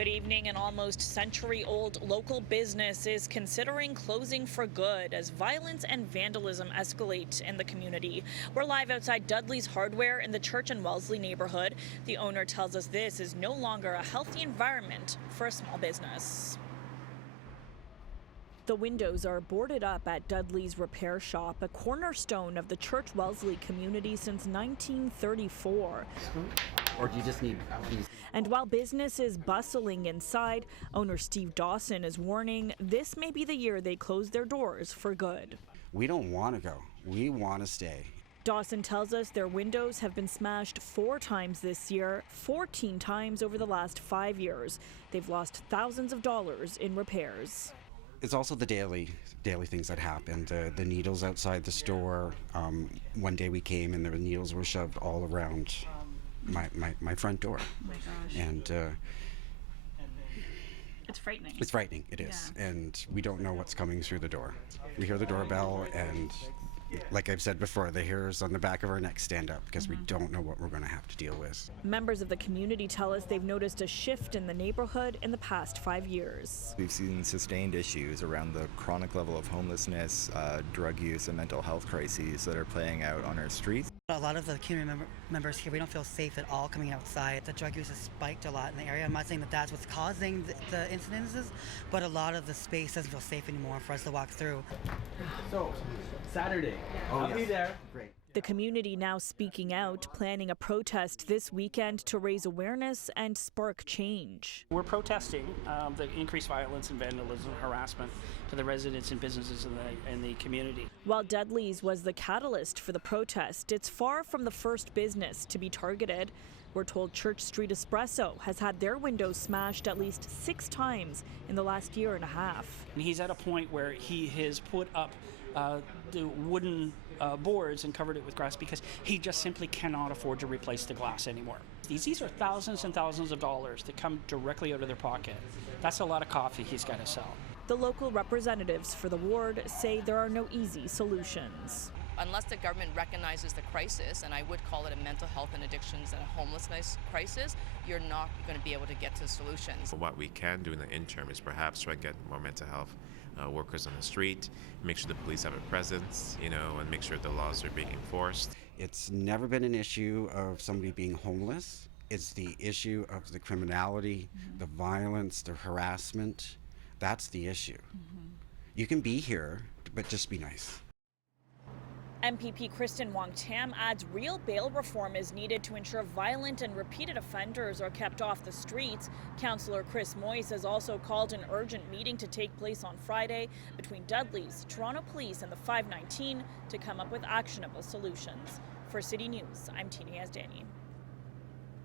Good evening. An almost century-old local business is considering closing for good as violence and vandalism escalate in the community. We're live outside Dudley's Hardware in the Church Wellesley neighborhood. The owner tells us this is no longer a healthy environment for a small business. The windows are boarded up at Dudley's repair shop, a cornerstone of the Church Wellesley community since 1934. Or do you just need these? And while business is bustling inside, owner Steve Dawson is warning this may be the year they close their doors for good. We don't want to go. We want to stay. Dawson tells us their windows have been smashed 4 times this year, 14 times over the last 5 years. They've lost thousands of dollars in repairs. It's also the daily things that happened. The needles outside the store. One day we came and the needles were shoved all around my front door. Oh my gosh. And it's frightening. it's frightening, it is. Yeah. And we don't know what's coming through the door. We hear the doorbell and like I've said before, the hairs on the back of our necks stand up because we don't know what we're going to have to deal with. Members of the community tell us they've noticed a shift in the neighborhood in the past 5 years. We've seen sustained issues around the chronic level of homelessness, drug use, and mental health crises that are playing out on our streets. A lot of the community members here, we don't feel safe at all coming outside. The drug use has spiked a lot in the area. I'm not saying that that's what's causing the incidences, but a lot of the space doesn't feel safe anymore for us to walk through. So, Saturday, I'll be there. Great. The community now speaking out, planning a protest this weekend to raise awareness and spark change. We're protesting the increased violence and vandalism, harassment to the residents and businesses in the community. While Dudley's was the catalyst for the protest, it's far from the first business to be targeted. We're told Church Street Espresso has had their windows smashed at least 6 times in the last year and a half. And he's at a point where he has put up the wooden boards and covered it with grass because he just simply cannot afford to replace the glass anymore. These are thousands and thousands of dollars that come directly out of their pocket. That's a lot of coffee he's got to sell. The local representatives for the ward say there are no easy solutions. Unless the government recognizes the crisis, and I would call it a mental health and addictions and a homelessness crisis, you're not going to be able to get to solutions. What we can do in the interim is perhaps try to get more mental health workers on the street, make sure the police have a presence, and make sure the laws are being enforced. It's never been an issue of somebody being homeless. It's the issue of the criminality, the violence, the harassment. That's the issue. You can be here, but just be nice. MPP Kristen Wong-Tam adds real bail reform is needed to ensure violent and repeated offenders are kept off the streets. Councillor Chris Moyse has also called an urgent meeting to take place on Friday between Dudley's, Toronto Police and the 519 to come up with actionable solutions. For City News, I'm Yazdani.